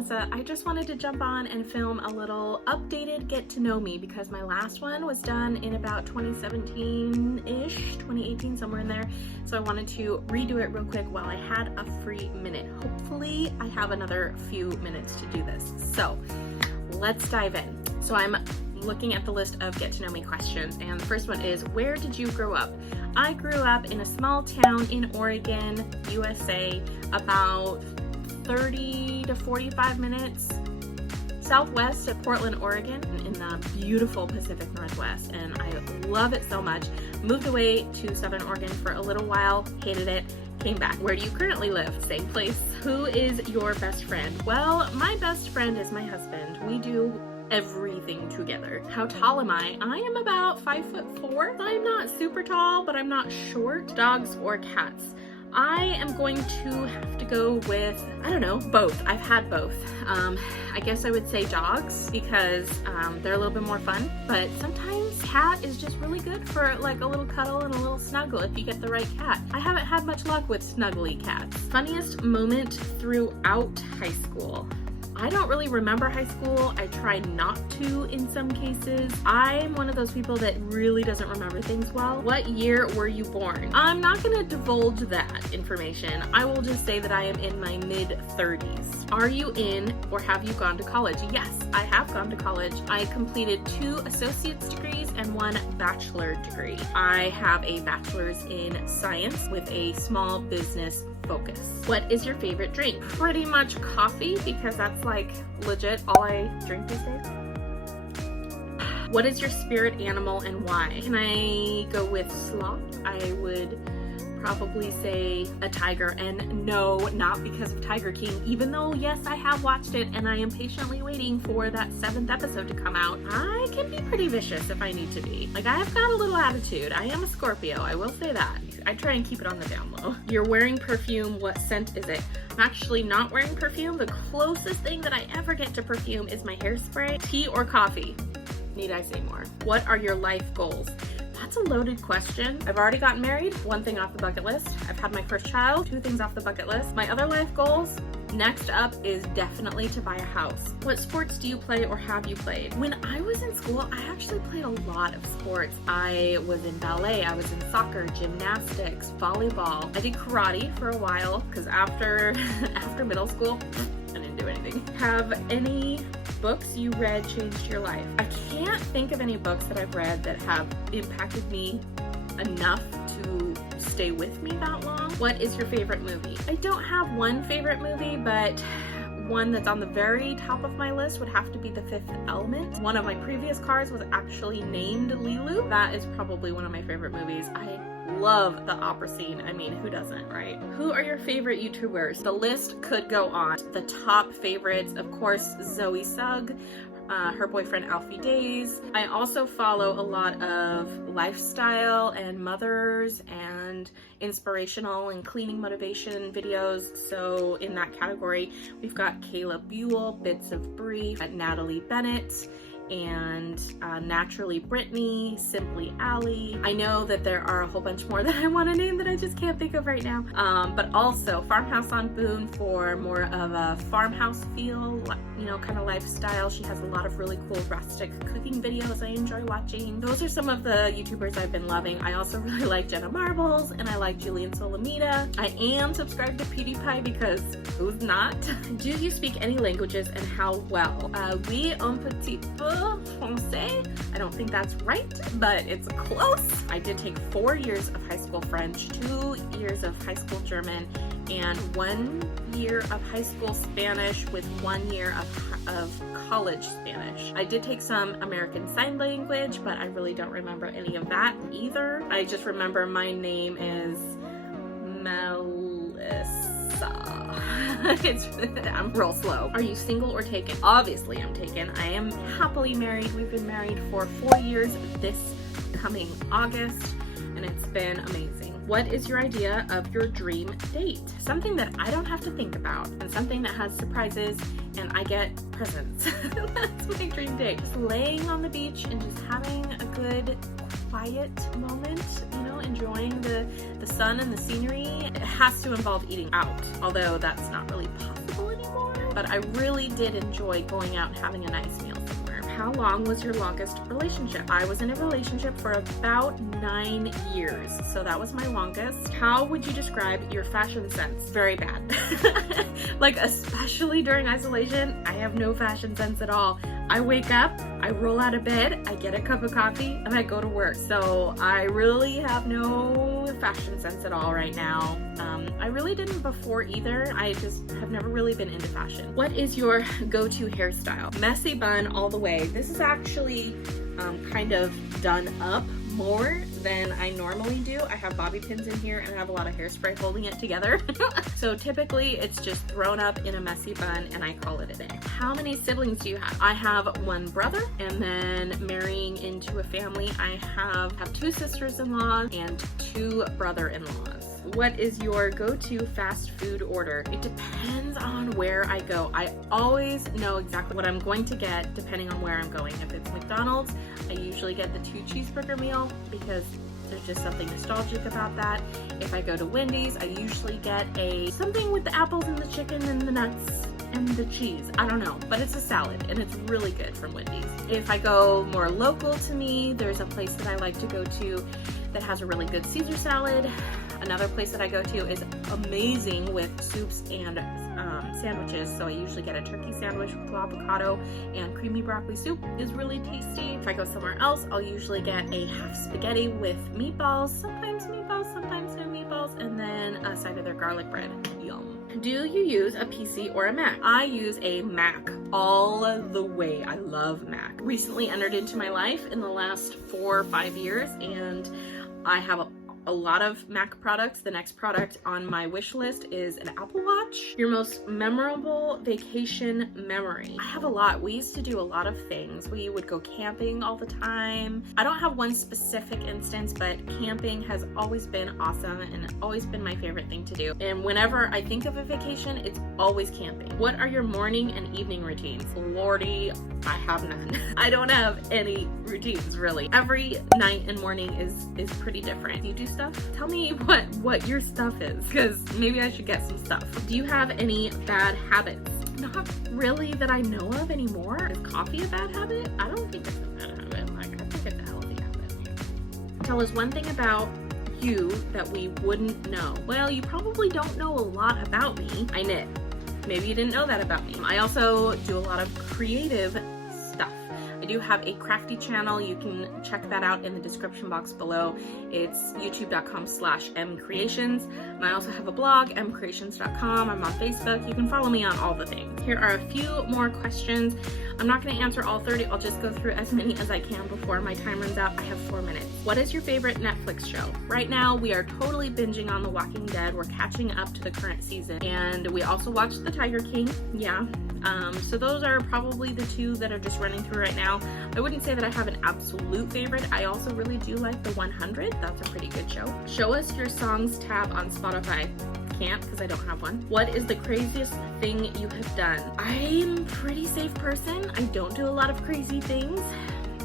Melissa. I just wanted to jump on and film a little updated get to know me because my last one was done in about 2017-ish, 2018, somewhere in there. So I wanted to redo it real quick while I had a free minute. Hopefully I have another few minutes to do this. So let's dive in. So I'm looking at the list of get to know me questions, and the first one is, where did you grow up? I grew up in a small town in Oregon, USA, about 30 to 45 minutes southwest of Portland, Oregon, in the beautiful Pacific Northwest, and I love it so much. Moved away to Southern Oregon for a little while, hated it, came back. Where do you currently live? Same place. Who is your best friend? Well, my best friend is my husband. We do everything together. How tall am I? I am about 5'4". I'm not super tall, but I'm not short. Dogs or cats? I am going to have to go with, I don't know, both. I've had both. I guess I would say dogs because they're a little bit more fun, but sometimes cat is just really good for like a little cuddle and a little snuggle if you get the right cat. I haven't had much luck with snuggly cats. Funniest moment throughout high school? I don't really remember high school. I try not to in some cases. I'm one of those people that really doesn't remember things well. What year were you born? I'm not gonna divulge that information. I will just say that I am in my mid-30s. Are you in or have you gone to college? Yes, I have gone to college. I completed 2 associate's degrees and 1 bachelor degree. I have a bachelor's in science with a small business focus. What is your favorite drink? Pretty much coffee, because that's like legit all I drink these days. What is your spirit animal and why? Can I go with sloth? I would probably say a tiger, and no, not because of Tiger King, even though yes, I have watched it and I am patiently waiting for that 7th episode to come out. I can be pretty vicious if I need to be. Like, I have got a little attitude. I am a Scorpio, I will say that. I try and keep it on the down low. You're wearing perfume, what scent is it? I'm actually not wearing perfume. The closest thing that I ever get to perfume is my hairspray. Tea or coffee? Need I say more? What are your life goals? That's a loaded question. I've already gotten married, 1 thing off the bucket list. I've had my first child, 2 things off the bucket list. My other life goals, next up is definitely to buy a house. What sports do you play or have you played? When I was in school, I actually played a lot of sports. I was in ballet, I was in soccer, gymnastics, volleyball. I did karate for a while because after middle school, I didn't do anything. Have any books you read changed your life? I can't think of any books that I've read that have impacted me enough to stay with me that long. What is your favorite movie? I don't have one favorite movie, but one that's on the very top of my list would have to be The Fifth Element. One of my previous cars was actually named Lilu. That is probably one of my favorite movies. I love the opera scene. I mean, who doesn't, right? Who are your favorite YouTubers? The list could go on. The top favorites, of course, Zoe Sugg, her boyfriend Alfie Days. I also follow a lot of lifestyle and mothers and inspirational and cleaning motivation videos. So in that category, we've got Kayla Buell, Bits of Brie, Natalie Bennett, and Naturally Brittany, Simply Allie. I know that there are a whole bunch more that I want to name that I just can't think of right now. But also Farmhouse on Boone for more of a farmhouse feel, you know, kind of lifestyle. She has a lot of really cool rustic cooking videos I enjoy watching. Those are some of the YouTubers I've been loving. I also really like Jenna Marbles and I like Julian Solomita. I am subscribed to PewDiePie because who's not? Do you speak any languages and how well? Oui, un petit peu français. I don't think that's right, but it's close. I did take 4 years of high school French, 2 years of high school German, and 1 year of high school Spanish with 1 year of college Spanish. I did take some American Sign Language, but I really don't remember any of that either. I just remember my name is Melissa. I'm real slow. Are you single or taken? Obviously I'm taken. I am happily married. We've been married for 4 years this coming August, and it's been amazing. What is your idea of your dream date? Something that I don't have to think about, and something that has surprises and I get presents. That's my dream date. Just laying on the beach and just having a good quiet moment, you know, enjoying the sun and the scenery. It has to involve eating out, although that's not really possible anymore. but I really did enjoy going out and having a nice meal somewhere. How long was your longest relationship? I was in a relationship for about 9 years, so that was my longest. How would you describe your fashion sense? Very bad. Like, especially during isolation, I have no fashion sense at all. I wake up, I roll out of bed, I get a cup of coffee, and I go to work. So I really have no fashion sense at all right now. I really didn't before either. I just have never really been into fashion. What is your go-to hairstyle? Messy bun all the way. This is actually kind of done up more than I normally do. I have bobby pins in here and I have a lot of hairspray holding it together. So typically it's just thrown up in a messy bun and I call it a day. How many siblings do you have? I have one brother, and then marrying into a family, I have 2 sisters-in-law and 2 brother-in-laws. What is your go-to fast food order? It depends on where I go. I always know exactly what I'm going to get depending on where I'm going. If it's McDonald's, I usually get the 2 cheeseburger meal because there's just something nostalgic about that. If I go to Wendy's, I usually get something with the apples and the chicken and the nuts and the cheese. I don't know, but it's a salad and it's really good from Wendy's. If I go more local to me, there's a place that I like to go to that has a really good Caesar salad. Another place that I go to is amazing with soups and sandwiches. So I usually get a turkey sandwich with avocado and creamy broccoli soup is really tasty. If I go somewhere else, I'll usually get a half spaghetti with meatballs, sometimes no meatballs, and then a side of their garlic bread. Yum. Do you use a PC or a Mac? I use a Mac all the way. I love Mac. Recently entered into my life in the last 4 or 5 years, and I have a lot of Mac products. The next product on my wish list is an Apple Watch. Your most memorable vacation memory? I have a lot. We used to do a lot of things. We would go camping all the time. I don't have one specific instance, but camping has always been awesome and always been my favorite thing to do. And whenever I think of a vacation, it's always camping. What are your morning and evening routines? Lordy, I have none. I don't have any routines really. Every night and morning is pretty different. You do stuff? Tell me what your stuff is, because maybe I should get some stuff. Do you have any bad habits? Not really that I know of anymore. Is coffee a bad habit? I don't think it's a bad habit. Like, I think it's a healthy habit. Tell us one thing about you that we wouldn't know. Well, you probably don't know a lot about me. I knit. Maybe you didn't know that about me. I also do a lot of creative stuff. I do have a crafty channel. You can check that out in the description box below. It's youtube.com/mcreations. And I also have a blog, mcreations.com. I'm on Facebook. You can follow me on all the things. Here are a few more questions. I'm not going to answer all 30. I'll just go through as many as I can before my time runs out. I have 4 minutes. What is your favorite Netflix show? Right now, we are totally binging on The Walking Dead. We're catching up to the current season. And we also watched The Tiger King. Yeah. So those are probably the 2 that are just running through right now. I wouldn't say that I have an absolute favorite. I also really do like The 100. That's a pretty good show. Show us your songs tab on Spotify. Can't because I don't have one. What is the craziest thing you have done? I'm a pretty safe person. I don't do a lot of crazy things.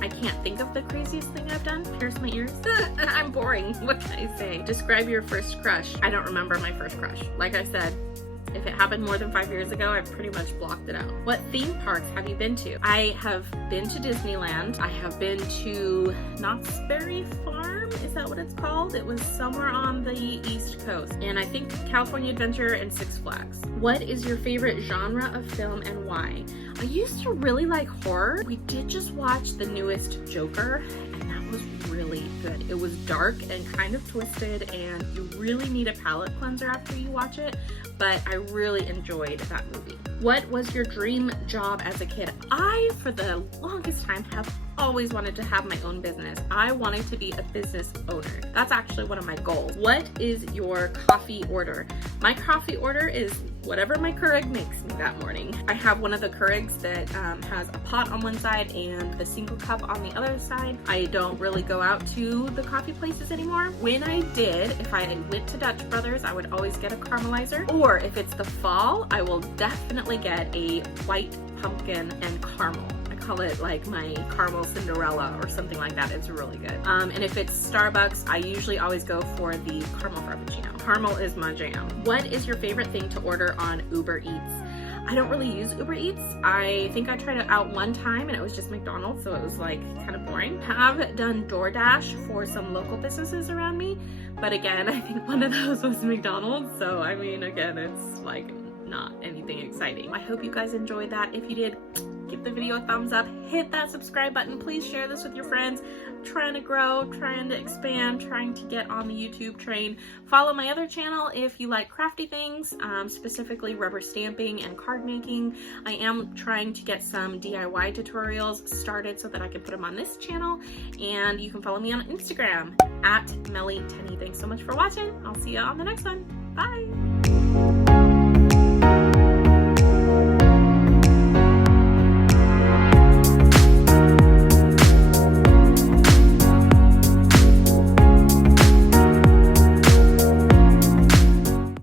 I can't think of the craziest thing I've done. Pierce my ears. I'm boring. What can I say? Describe your first crush. I don't remember my first crush. Like I said, if it happened more than 5 years ago, I've pretty much blocked it out. What theme parks have you been to? I have been to Disneyland. I have been to Knott's Berry Farm. Is that what it's called? It was somewhere on the East Coast. And I think California Adventure and Six Flags. What is your favorite genre of film and why? I used to really like horror. We did just watch the newest Joker, and that was really good. It was dark and kind of twisted, and you really need a palate cleanser after you watch it, but I really enjoyed that movie. What was your dream job as a kid? I, for the longest time, have always wanted to have my own business. I wanted to be a business owner. That's actually one of my goals. What is your coffee order? My coffee order is whatever my Keurig makes me that morning. I have one of the Keurigs that has a pot on one side and the single cup on the other side. I don't really go out to the coffee places anymore. When I did, if I went to Dutch Brothers, I would always get a caramelizer. Or if it's the fall, I will definitely get a white pumpkin and caramel. I call it like my caramel Cinderella or something like that. It's really good. And if it's Starbucks, I usually always go for the caramel frappuccino. Caramel is my jam. What is your favorite thing to order on Uber Eats? I don't really use Uber Eats. I think I tried it out one time and it was just McDonald's, so it was like kind of boring. I have done DoorDash for some local businesses around me, but again, I think one of those was McDonald's, so I mean, again, it's like not anything exciting. I hope you guys enjoyed that. If you did, give the video a thumbs up, hit that subscribe button, please share this with your friends. I'm trying to grow, trying to expand, trying to get on the YouTube train. Follow my other channel if you like crafty things, specifically rubber stamping and card making. I am trying to get some DIY tutorials started so that I can put them on this channel, and you can follow me on Instagram at MeliTenni. Thanks so much for watching. I'll see you on the next one. Bye!